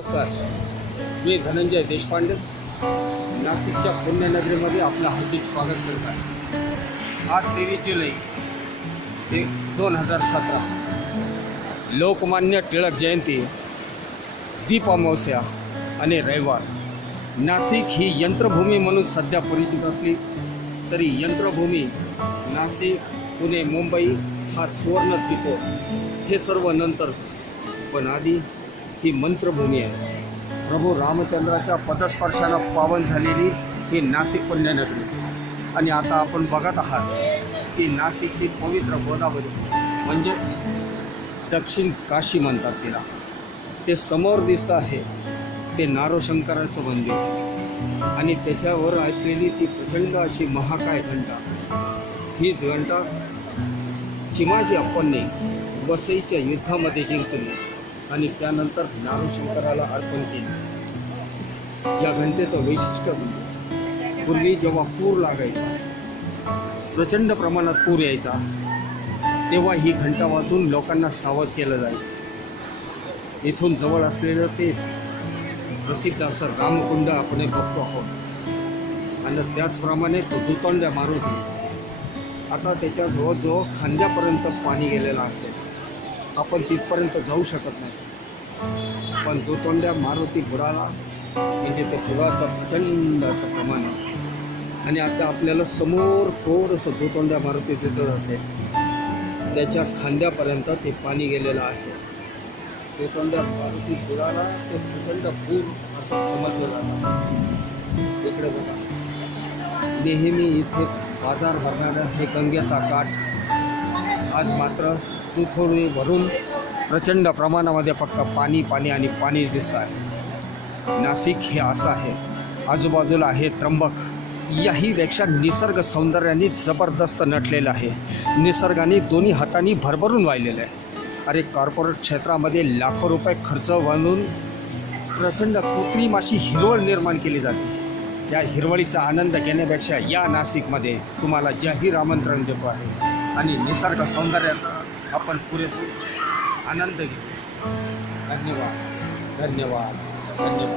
नमस्कार, मी धनंजय देशपांडे नाशिकच्या पुण्यनगरीमध्ये आपलं हार्दिक स्वागत करत आहे। आज 23 जुलै 2017 लोकमान्य टिळक जयंती, दीप अमावस्या आणि रविवार। नाशिक ही यंत्रभूमी म्हणून सध्या परिचित असली तरी यंत्रभूमी नाशिक, पुणे, मुंबई हा सुवर्ण त्रिकोण हे सर्व नंतर, पण आधी ही मंत्रभूमी आहे। प्रभू रामचंद्राच्या पदस्पर्शानं पावन झालेली ही नाशिक पुण्यनगरी। आणि आता आपण बघत आहात की नाशिकची पवित्र गोदावरी म्हणजेच दक्षिण काशी म्हणतात तिला। ते समोर दिसतं आहे ते नारोशंकराचं मंदिर आणि त्याच्यावर असलेली ती प्रचंड अशी महाकाय घंटा। ही घंटा चिमाजी अप्पांनी वसईच्या युद्धामध्ये जिंकली आणि त्यानंतर नारोशंकराला अर्पण केली। या घंटेचं वैशिष्ट्य म्हणजे पूर्वी जेव्हा पूर लागायचा, प्रचंड प्रमाणात पूर यायचा, तेव्हा ही घंटा वाजून लोकांना सावध केलं जायचं। इथून जवळ असलेलं ते प्रसिद्ध असं रामकुंड आपण बघतो आहोत आणि त्याचप्रमाणे तो दुतोंड्या मारुती, आता त्याच्या जवळजवळ खांद्यापर्यंत पाणी गेलेलं असेल, आपण तिथपर्यंत जाऊ शकत नाही, पण दुतोंड्या मारुती बुडाला म्हणजे ते पुराचं प्रचंड असं प्रमाण आहे। आणि आता आपल्याला समोर थोडंसं दुतोंड्या मारुती दिसत असेल, त्याच्या खांद्यापर्यंत ते पाणी गेलेलं आहे। दुतोंड्या मारुती बुडाला ते प्रचंड पूर असं समजलं जातं। इकडे बघा, नेहमी इथे बाजार भरणारं हे गंगेचा काठ आज मात्र थोडी भरून प्रचंड प्रमाणामध्ये फक्त पाणी पाणी आणि पाणी दिसत आहे। नाशिक हे असं आहे, आजूबाजूला आहे त्र्यंबक, याहीपेक्षा निसर्ग सौंदर्याने जबरदस्त नटलेलं आहे। निसर्गाने दोन्ही हातांनी भरभरून वाहिलेलं आहे। अरे कॉर्पोरेट क्षेत्रामध्ये लाखो रुपये खर्च घालून प्रचंड कृत्रिम अशी हिरवळ निर्माण केली जाते। त्या हिरवळीचा आनंद घेण्यापेक्षा या नाशिकमध्ये तुम्हाला जाहीर आमंत्रण देतो आहे आणि निसर्ग सौंदर्याचा आपण पुरेपूर आनंद घेऊ। धन्यवाद, धन्यवाद, धन्यवाद।